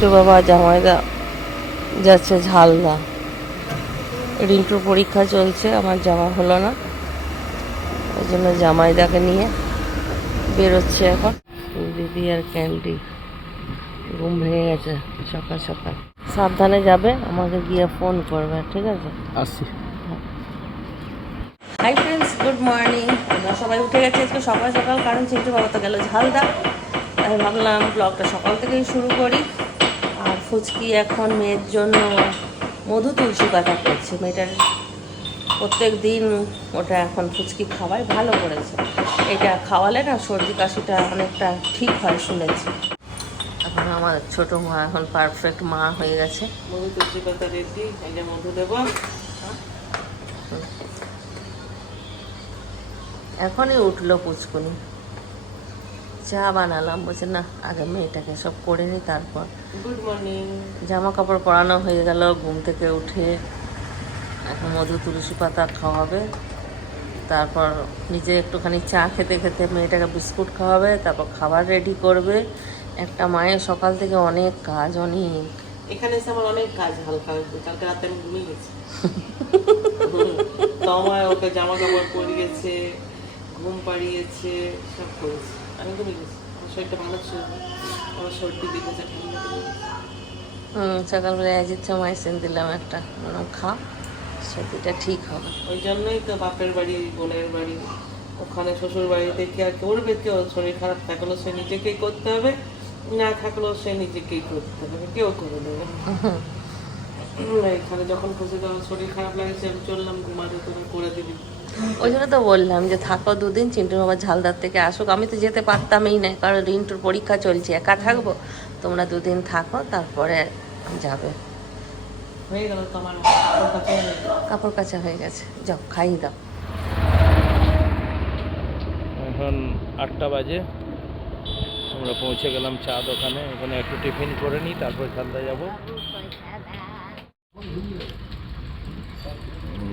চিন্টু বাবা জামাইদা যাচ্ছে ঝালদা। রিন্টুর পরীক্ষা চলছে, আমার যাওয়া হলো না, ওই জন্য জামাইদাকে নিয়ে বেরোচ্ছে এখন। দিদি আর ক্যান্ডি ঘুম ভেঙে গেছে সকাল সকাল। সাবধানে যাবে, আমাকে গিয়ে ফোন করবে, ঠিক আছে? আসছি। Hi friends, good morning. আমরা সবাই উঠে গেছি আজকে সকাল সকাল, কারণ চিন্টু বাবা তো গেল ঝালদা। তাই ভাবলাম ব্লগটা সকাল থেকেই শুরু করি। আর ফুচকি এখন মেয়ের জন্য মধু তুলসী পাতা করছে। মেয়েটার প্রত্যেক দিন ওটা এখন ফুচকি খাওয়ায়, ভালো করেছে। এটা খাওয়ালে না সর্দি কাশিটা অনেকটা ঠিক হয় শুনেছি। এখন আমার ছোটো মা এখন পারফেক্ট মা হয়ে গেছে। মধু তুলসী পাতা রেডি, এই মধু দেবো। এখনই উঠলো পুচকুনি, চা বানালাম, বলছে না আগে মেয়েটাকে সব করে নিই তারপর। Good morning. জামা কাপড় পরানো হয়ে গেল, ঘুম থেকে উঠে এখন মধু তুলসী পাতা খাওয়াবে, তারপর নিজে একটুখানি চা খেতে খেতে মেয়েটাকে বিস্কুট খাওয়াবে, তারপর খাবার রেডি করবে। একটা মায়ের সকাল থেকে অনেক কাজ, অনেক। এখানে এসে আমার অনেক কাজ হালকা হয়েছে, কালকে রাতে আমি ঘুমিয়ে গেছি। তোমায় ওকে জামা কাপড় পরিয়েছে, ঘুম পাড়িয়েছে, সব করেছে, আমি ঘুমিয়ে গেছি। আমার শরীরটা ভালো ছিল না, আমার সর্দি বিদেশে ঠান্ডা লেগে সকালবেলা অ্যাজিথ্রোমাইসিন দিলাম একটা, বললাম খা, সর্দিটা ঠিক হবে। ওই জন্যই তো বাপের বাড়ি বোনের বাড়ি, ওখানে শ্বশুর বাড়িতে কি আর করবে কেউ? শরীর খারাপ থাকলেও সে নিজেকেই করতে হবে, না থাকলেও সে নিজেকেই করতে হবে, কেউ করে দেবে। এখানে যখন খুশি তখন শরীর খারাপ লাগছে, আমি চললাম ঘুমাতে, তোরা করে দিবি। ওই জন্য তো বললাম যে থাকো দুদিন, চিন্টুর বাবা ঝালদার থেকে আসুক। আমি তো যেতে পারতামই না, কারণ রিন্টুর পরীক্ষা চলছে, একা থাকবো। তোমরা দুদিন থাকো, তারপরে যাবে। হয়ে গেল তো আমার কাপড় কাচা হয়ে গেছে, যাও খাইয়ে দাও। এখন 8টা বাজে, আমরা পৌঁছে গেলাম চা দোকানে। এখানে একটু টিফিন করে নিই, তারপর ঝালদা যাব।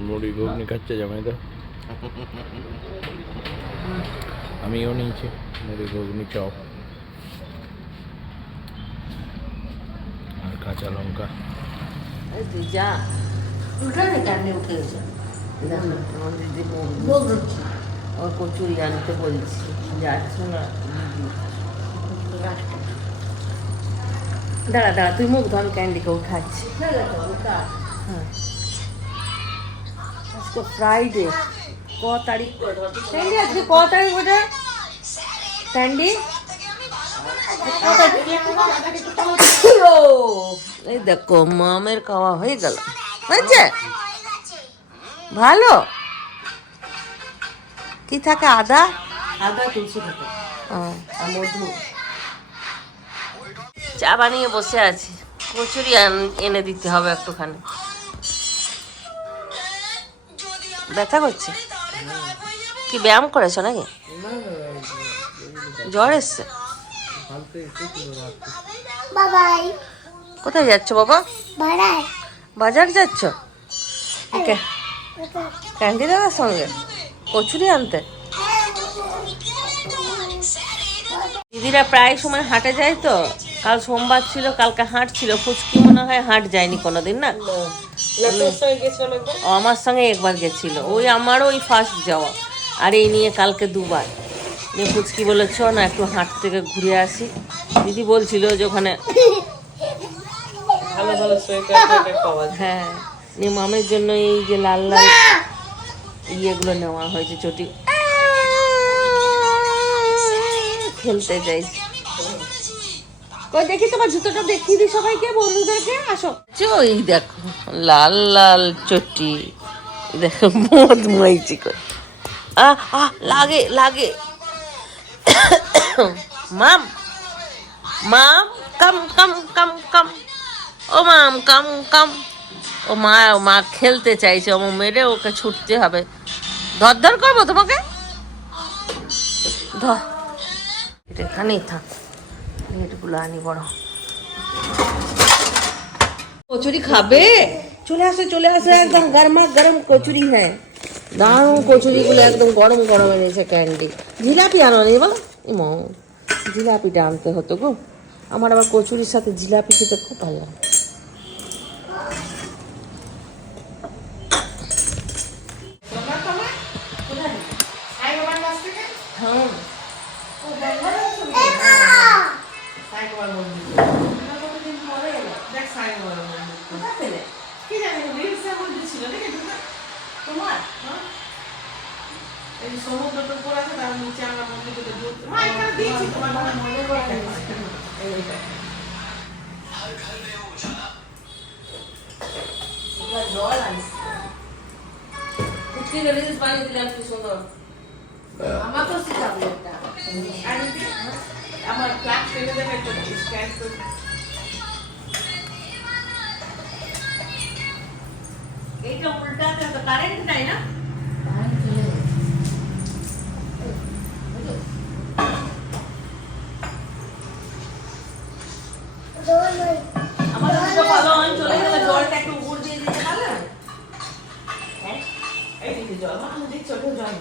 মুড়ি ঘুগনি খাচ্ছে জামাইদা, আমিও নিয়েছি মুড়ি ঘুগনি, চপ আর কাঁচা লঙ্কা। যা উঠে কেন উঠে গেছে, দিদি ওর কচুরি আনতে বলছি, যাচ্ছে না। দাঁড়া দাঁড়া, তুই মুখ ধর, আমি ক্যান্ডিকে উঠাচ্ছি। হ্যাঁ, আজকে ফ্রাইডে, ক তারিখ ক্যান্ডি? আজকে ক তারিখ ওটা ক্যান্ডি? এই দেখো মামের খাওয়া হয়ে গেল, হয়েছে ভালো। কি থাকে? আদা, আদা তুলসী পাতা আর মধু। চা বানিয়ে বসে আছি, কচুরি এনে দিতে হবে একটুখানি। ব্যথা করছে? কি ব্যায়াম করেছো নাকি? জ্বর এসছে? কোথায় যাচ্ছ বাবা? বাজার যাচ্ছ? ক্যান্ডি দাদার সঙ্গে কচুরি আনতে? দিদিরা প্রায় সময় হাটে যায় তো, কাল সোমবার ছিল, কালকে হাট ছিল। ফুচকি মনে হয় হাট যায়নি কোনোদিন, না? আমার সঙ্গে একবার গেছিল, ওই আমারও ওই ফার্স্ট যাওয়া। আর এই নিয়ে কালকে দুবার। নিয়ে ফুচকি বলে চ না একটু হাট থেকে ঘুরে আসি। দিদি বলছিল যে ওখানে ভালো ভালো সোয়েটার পাওয়া যায়। হ্যাঁ, নিয়ে মামের জন্য এই যে লাল লাল ইয়েগুলো নেওয়া হয়েছে, চটি খেলতে চাইছি। দেখি তোমার জুতোটা দেখিয়ে দিই সবাইকে, বন্ধুদেরকে। আসো, এই দেখো লাল লাল চটি, দেখো মদ মাইছি করে। লাগে লাগে। মাম মাম কাম কাম কাম কাম, ও মাম কাম কাম। ও মা খেলতে চাইছে, ও মেরে ওকে ছুটতে হবে। ধর ধর করবো তোমাকে, ধর। এটা এখানেই থাক, নেটগুলো আনি বড়। কচুরি খাবে? চলে আসে চলে আসে, একদম গরমা গরম কচুরি। হ্যাঁ, দারুণ কচুরিগুলো একদম গরম গরম এনেছে ক্যান্ডি। জিলাপি আনো নি বলো? জিলাপিটা আনতে হতো গো, আমার আবার কচুরির সাথে জিলাপি খেতে খুব ভালো লাগে। হ্যাঁ সমুদ্রটা উপর আছে তার নিচে আমরা মন্দিরটা জল আনিস কুচকি গেলে পানি দিলাম কি সুন্দর। আমার তো শিখাবো একটা আমার ক্লাস টেনে দেবে একটা স্ক্যান করে এইটা উল্টাতে তো কারেন্ট নাই না। আমার দুটো পালন চলে গেলে জলটা একটু উপর দিয়ে দিতে পারলে। হ্যাঁ এই দিকে জল আমি দিচ্ছি ওটা জল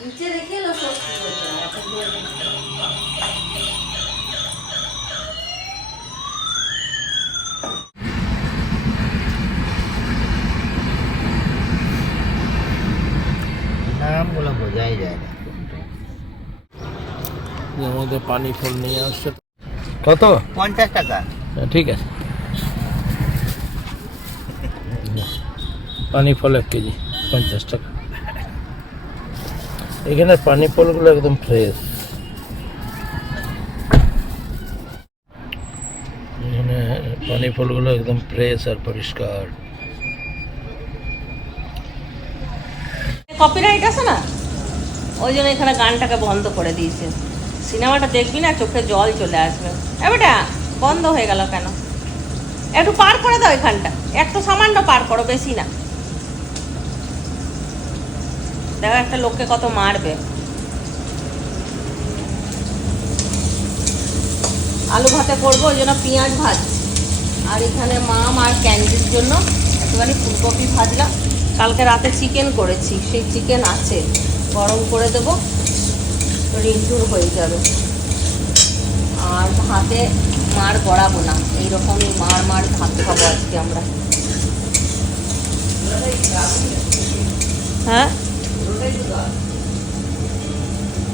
নিচে রেখে এলো সব নামগুলো বোঝাই যায় না। এর মধ্যে পানি ফল নিয়ে আসছে। কত? 50 টাকা। ঠিক আছে, পানি ফল 1 কেজি 50 টাকা। এখানে পানি ফলগুলো একদম ফ্রেশ। এখানে পানি ফলগুলো একদম ফ্রেশ আর পরিষ্কার। কপিরাইট আছে না, ওই জন্য এখানে গানটাকে বন্ধ করে দিয়েছে। সিনেমাটা দেখবি না চোখে জল চলে আসবে। বেটা বন্ধ হয়ে গেল কেন? একটু পার করে দাও এখানটা, একটু সামান্য পার করো, বেশি না। দেখো একটা লোককে কত মারবে। আলু ভাতে করবো ওই জন্য পেঁয়াজ ভাজছি। আর এখানে মাম আর ক্যান্ডির জন্য একটুখানি ফুলকপি ভাজলাম। কালকে রাতে চিকেন করেছি, সেই চিকেন আছে, গরম করে দেবো, রিন্টুর হয়ে যাবে। আর ভাতে মার গড়াবো না, এইরকমই মার ভাত খাবো আজকে আমরা। হ্যাঁ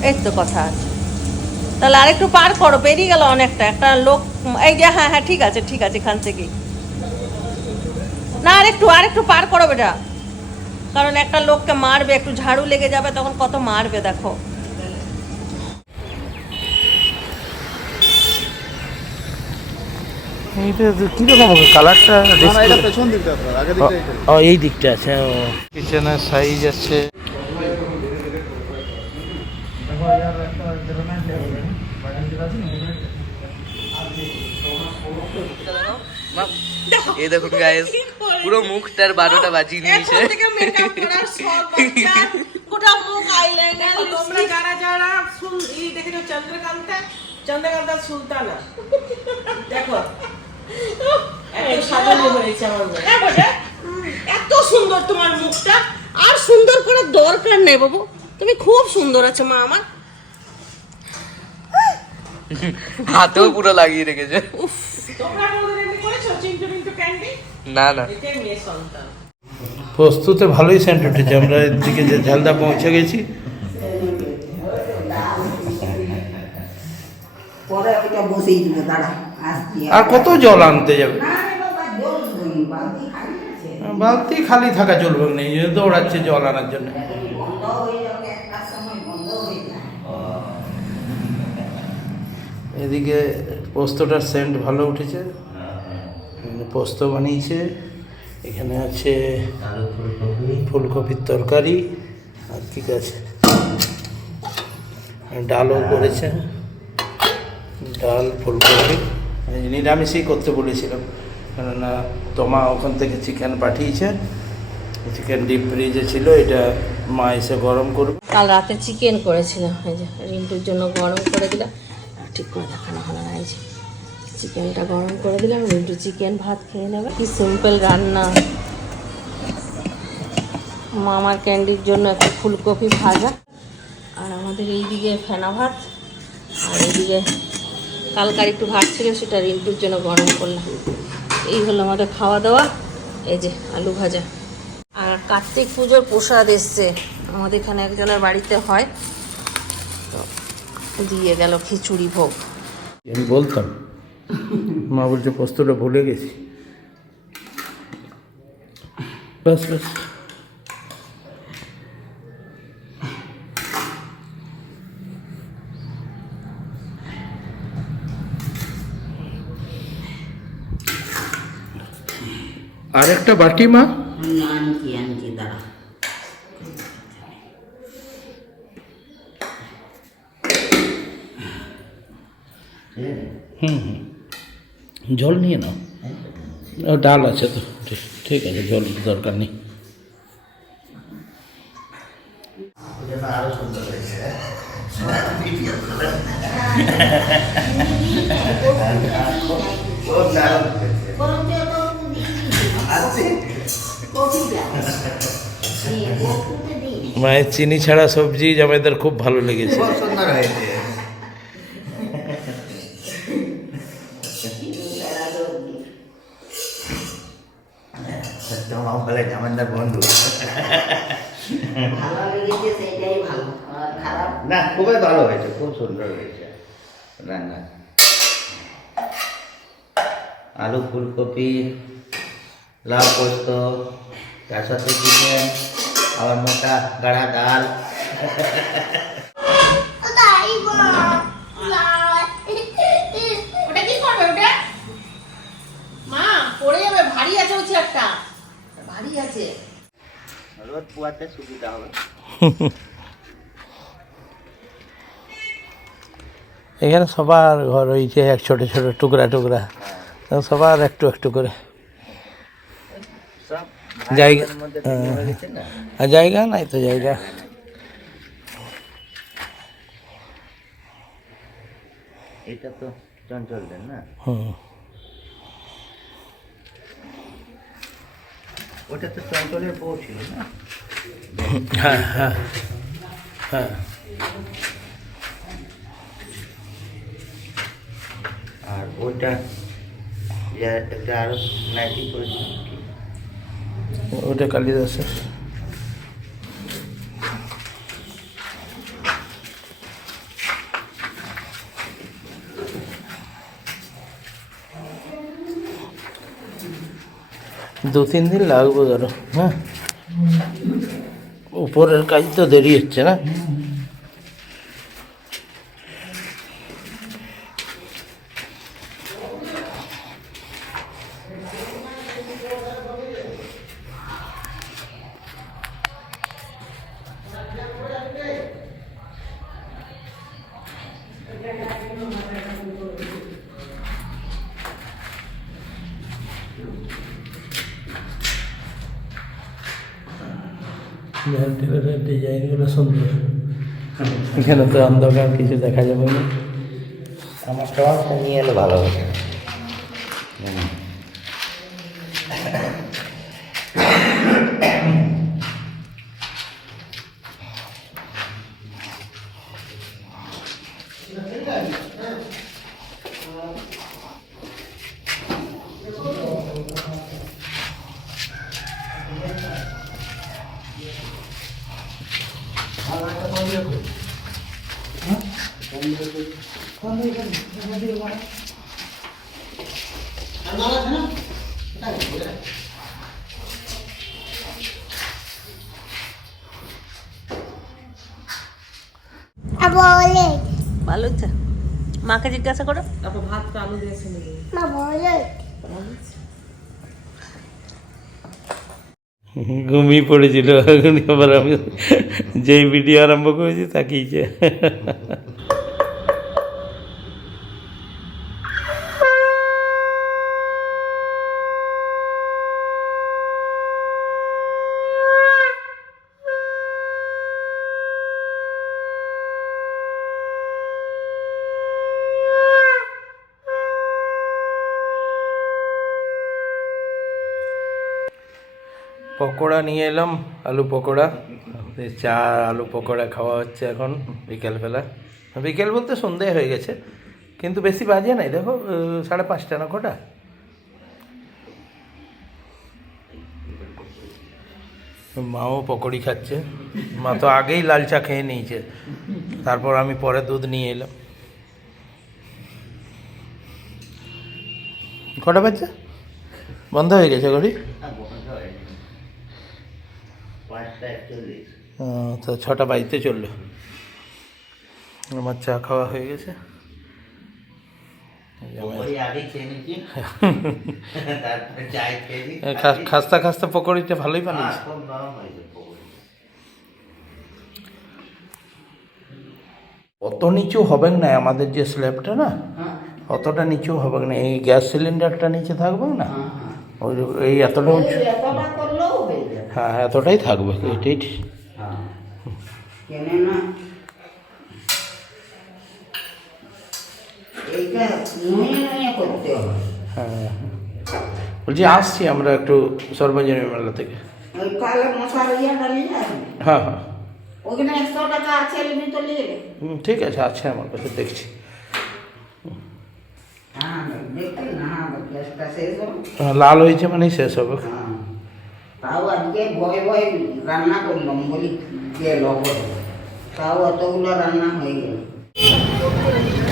এই তো কথা আছে। তাহলে আরেকটু পার করো, পেরিয়ে গেল অনেকটা। একটা লোক এই যে, হ্যাঁ হ্যাঁ ঠিক আছে ঠিক আছে, এখান থেকেই না, আরেকটু পার করো বেটা, কারণ একটা লোককে মারবে, একটু ঝাড়ু লেগে যাবে তখন কত মারবে দেখো। এইটা কিরকম কালারটা? পেছন দিকটা আপনার আগে এই দিকটা আছে। কিচেনের সাইজ আছে। এই দেখুন গাইস, পুরো মুখটার 12টা বাজিয়ে নিয়েছে। তোমরা যারা যারা দেখেছো চন্দ্রকান্তা সুলতানা, দেখো এত সাজানো হয়েছে আমার মুখ। এত সুন্দর তোমার মুখটা, আর সুন্দর করার দরকার নেই বাবু, তুমি খুব সুন্দর আছে মা আমার। হাতেও পুরো লাগিয়ে রেখেছে। তোমরা কোনোদিন এমনি করেছো চিন্টু মিন্টু ক্যান্ডি? না না, এটাই মেয়ে সন্তান। প্রস্তুতে ভালোই সেন্ট উঠেছে। আমরা এদিকে যে ঝালদা পৌঁছে গেছি। পরে ওইটা বসেই দিব, দাঁড়া আসছি। আর কত জল আনতে যাবে? না রে বাবা, জল বালতি খালি আছে। বালতি খালি থাকা চলবে না, এই যে দৌড়াচ্ছে জল আনার জন্য। বন্ধ হয়ে যাবে, একটার সময় বন্ধ হয়ে যায়। এদিকে পোস্তটার সেন্ট ভালো উঠেছে, পোস্ত বানিয়েছে। এখানে আছে ফুলকপির তরকারি, আর ঠিক আছে ডালও করেছে, ডাল ফুলকপি। নিরামিষই করতে বলেছিলাম, কেননা তোমা ওখান থেকে চিকেন পাঠিয়েছে। চিকেন ডিপ ফ্রিজে ছিল, এটা মা এসে গরম করবে। কাল রাতে চিকেন করেছিলাম, এই যে রিন্টুর জন্য গরম করে দিলাম। ঠিক করে দেখানো হলো না, এই যে চিকেনটা গরম করে দিলাম, রিন্টু চিকেন ভাত খেয়ে নেবে। কি সিম্পল রান্না। মামার ক্যান্ডির জন্য একটু ফুলকপি ভাজা, আর আমাদের এই দিকে ফেনা ভাত। আর এদিকে কালকার একটু ভাত ছিল, সেটা রিন্টুর জন্য গরম করলাম। এই হলো আমাদের খাওয়া দাওয়া। এই যে আলু ভাজা। আর কার্তিক পুজোর প্রসাদ এসছে, আমাদের এখানে একজনের বাড়িতে হয়, তো দিয়ে গেল খিচুড়ি ভোগ। আমি বলতাম, মা বলছে পোস্তটা ভুলে গেছি। ব্যাস ব্যাস। আরেকটা বাটি মা। আনছি দাঁড়া। জল নিয়ে নাও, ও ডাল আছে তো, ঠিক আছে, জল দরকার নেই। আরো সুন্দর হয়েছে। খুব দারুণ মায়ের চিনি ছাড়া সবজি জামাইদের খুব ভালো লেগেছে। খুব সুন্দর হয়েছে। তোমার বলে জামানদার বন্ধু। ভালো লেগেছে সেইটাই ভালো, আর খারাপ না, খুবই ভালো হয়েছে, খুব সুন্দর হয়েছে রান্না। আলু ফুলকপি, লাউ পোস্ত, তার সাথে চিকেন, আবার মোটা গাঢ়া ডাল। ওটা কি করবে ওটা? মা পড়ে যাবে, ভারী আছে ওই চেয়ারটা, ভারী আছে। রোদ পোয়াতে সুবিধা হবে। এখানে সবার ঘর হয়েছে এক ছোট ছোট টুকরা টুকরা, সবার একটু একটু করে সব জায়গা। ভাইয়ের মধ্যে তৈরি হয়ে গেছে না। আর জায়গা নাই তো জায়গা। এটা তো চঞ্চলদের না, হুম, ওটা তো চঞ্চলের বউ ছিল না। হ্যাঁ হ্যাঁ হ্যাঁ। আর ওটা একটা আরো নাইটি করেছিল কি? ওটা কালিদাসের। দু তিন দিন লাগবে ধরো। হ্যাঁ, উপরের কাজ তো দেরি হচ্ছে না। ভেন্টিলেটার ডিজাইনগুলো সুন্দর। এখানে তো অন্ধকার, কিছু দেখা যাবে না। আমার টর্চটা নিয়ে এলে ভালো হবে। ভালো হচ্ছে, মাকে জিজ্ঞাসা করো। তারপর ভাতটা আলু দিয়েছে নাকি? ঘুমিয়ে পড়েছিল। এখন আবার আমি যেই ভিডিও আরম্ভ করেছি তাকিয়েছে। পকোড়া নিয়ে এলাম, আলু পকোড়া। চা আলু পকোড়া খাওয়া হচ্ছে এখন বিকেলবেলা। বিকেল বলতে সন্ধে হয়ে গেছে, কিন্তু বেশি বাজে নাই, দেখো 5:30 না কটা। মাও পকোড়ি খাচ্ছে, মা তো আগেই লাল চা খেয়ে নিয়েছে, তারপর আমি পরে দুধ নিয়ে এলাম। কটা বাজছে? বন্ধ হয়ে গেছে ঘড়ি? তো 6টা বাজতে চললো। আমার চা খাওয়া হয়ে গেছে। খাস্তা খাস্তা পকোড়িটা ভালোই বানিয়েছে। অত নিচু হবে না আমাদের যে স্ল্যাবটা না, অতটা নিচু হবে না। এই গ্যাস সিলিন্ডারটা নিচে থাকবে না, ওই এই এতটা উঁচু। এতটা করলেও হয়ে যাবে। হ্যাঁ এতটাই থাকবে, এটাই ঠিক। কেননা এইটা নুয়ে নুয়ে করতে হবে। হ্যাঁ বলছি আসছি আমরা একটু সর্বজনীন মেলা থেকে। ওই তাহলে মশার ইয়েটা নিয়ে আসবে। হ্যাঁ হ্যাঁ ওখানে 100 টাকা আছে, এমনি তো নিয়ে যাবে। ঠিক আছে, আছে আমার কাছে, দেখছি। হ্যাঁ দেখি না, গ্যাসটা শেষ হবে। লাল হয়েছে মানে শেষ হবে। হ্যাঁ, তাও আজকে ভয় ভয় রান্না করলাম, বলি গেল বলে, তাও অতগুলো রান্না হয়ে গেল।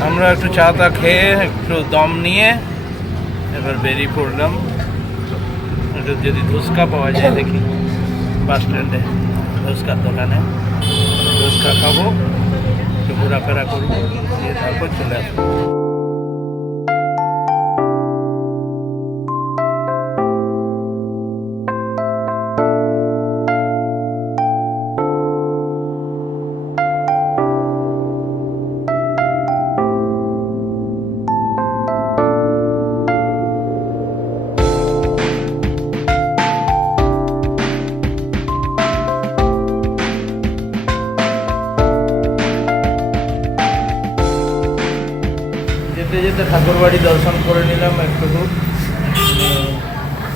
আমরা একটু চা টা খেয়ে একটু দম নিয়ে এবার বেরিয়ে পড়লাম। একটু যদি ধুসকা পাওয়া যায় দেখি, বাস স্ট্যান্ডে ধুসকার দোকানে ধুসকা খাবো, একটু ঘোরাফেরা করবো, দিয়ে তারপর চলে আসবো। যেতে যেতে ঠাকুরবাড়ি দর্শন করে নিলাম একটু,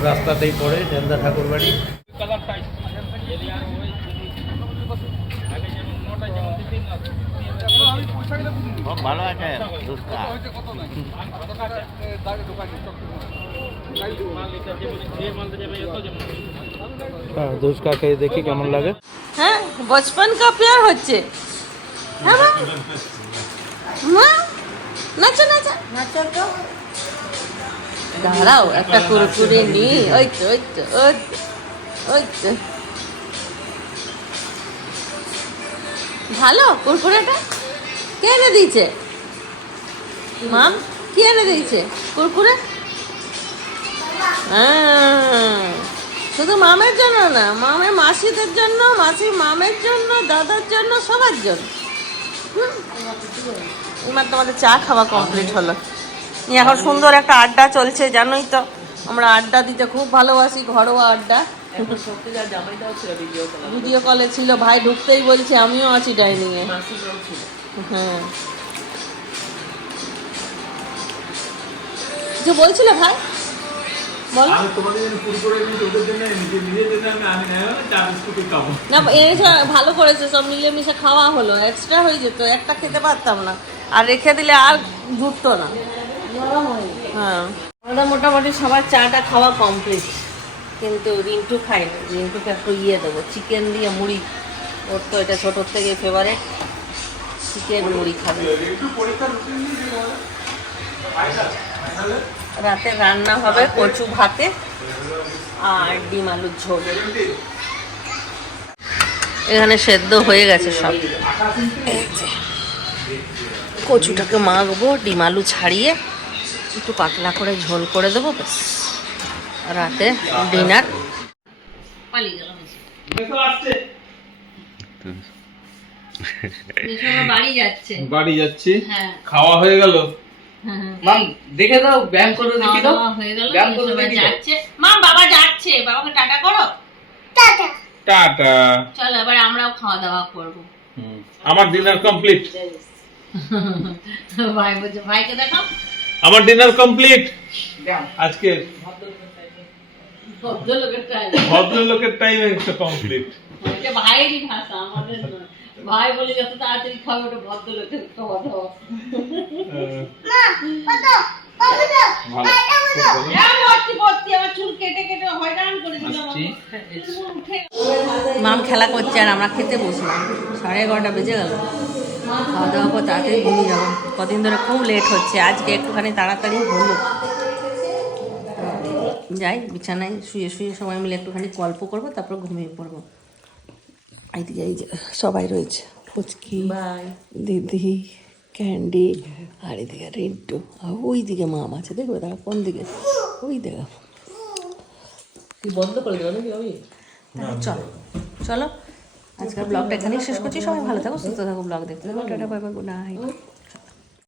রাস্তাতেই পড়ে জেন্দা ঠাকুরবাড়ি। ভালো আছে দুষ্কা। হ্যাঁ ধুসকা খেয়ে দেখি কেমন লাগে। হ্যাঁ বচপন কা প্যার হচ্ছে। হ্যাঁ মা, মা নাচো নাচো নাচো তো। দাঁড়াও একটা কুরকুরে নি। ওই তো ওই তো ওই তো, ওই তো ভালো কুরকুরেটা। কে এনে দিয়েছে? মাম কি এনে দিয়েছে কুরকুরে? শুধু মামের জন্য না, মামের মাসিদের জন্য, মাসির মামের জন্য, দাদার জন্য, সবার জন্য। এবার তোমাদের চা খাওয়া কমপ্লিট হলো। এখন সুন্দর একটা আড্ডা চলছে, জানোই তো আমরা আড্ডা দিতে খুব ভালোবাসি, ঘরোয়া আড্ডা। ভিডিও কলে ছিল, ভাই ঢুকতেই বলছে আমিও আছি ডাইনিংয়ে। হ্যাঁ কিছু বলছিল ভাই, বলো না। এনেছে ভালো করেছে, সব মিলেমিশে খাওয়া হলো, এক্সট্রা হয়ে যেত, একটা খেতে পারতাম না, আর রেখে দিলে আর জুটতো না। হ্যাঁ আমাদের মোটামুটি সবার চাটা খাওয়া কমপ্লিট, কিন্তু রিন্টু খাই না। রিন্টুকে একটু দেবো চিকেন দিয়ে মুড়ি, ওর তো এটা ছোটোর থেকে ফেভারেট, চিকেন মুড়ি খাবে। রাতে রান্না হবে কচু ভাতে আর ডিম আলুর ঝোল। এখানে সেদ্ধ হয়ে গেছে সব। কচুটাকে মাখবো, ডিম আলু ছাড়িয়ে একটু পাতলা করে ঝোল করে দেবো, ব্যাস রাতে ডিনার। পালিয়ে গেল বাড়ি যাচ্ছি, হ্যাঁ খাওয়া হয়ে গেল। মাম দেখে দাও, ব্যায়াম করে দেখি দাও। হয়ে গেল, ব্যায়াম করে দেখি দাও। যাচ্ছে মা, বাবা যাচ্ছে, বাবাকে টাটা করো। টাটা। চলো এবার আমরাও খাওয়া দাওয়া করবো। আমার ডিনার কমপ্লিট। ভাই বলছে, ভাইকে দেখাও। আমার ডিনার কমপ্লিট আজকে। ভদ্রলোকের টাইম, ভদ্রলোকের টাইম একটা কমপ্লিট। ভাইয়েরই ভাষা, আমাদের ভাই বলে যত তাড়াতাড়ি খাবে ওটা ভদ্রলোকের খাওয়া দাওয়া। মাম খেলা করছে আর আমরা খেতে বসলাম, 11:30 বেজে গেল। খাওয়া দাওয়া করে তাড়াতাড়ি ঘুমিয়ে যাবো, কদিন ধরে খুব লেট হচ্ছে, আজকে একটুখানি তাড়াতাড়ি হলো। যাই বিছানায় শুয়ে শুয়ে সবাই মিলে একটুখানি গল্প করবো, তারপর ঘুমিয়ে পড়বো। এইদিকে এই যে সবাই রয়েছে, ফুচকি, দিদি, ক্যান্ডি, আর এদিকে রিন্টু, আর ওই দিকে মাম আছে, দেখবে তারা কোন দিকে, ওই দেখো। বন্ধ করে দেবো নাকি আমি? চলো চলো, আজকের ব্লগটা এখানেই শেষ করছি। সবাই ভালো থাকো, সুস্থ থাকো, ব্লগ দেখতে থাকো। Tata, bye bye, good night.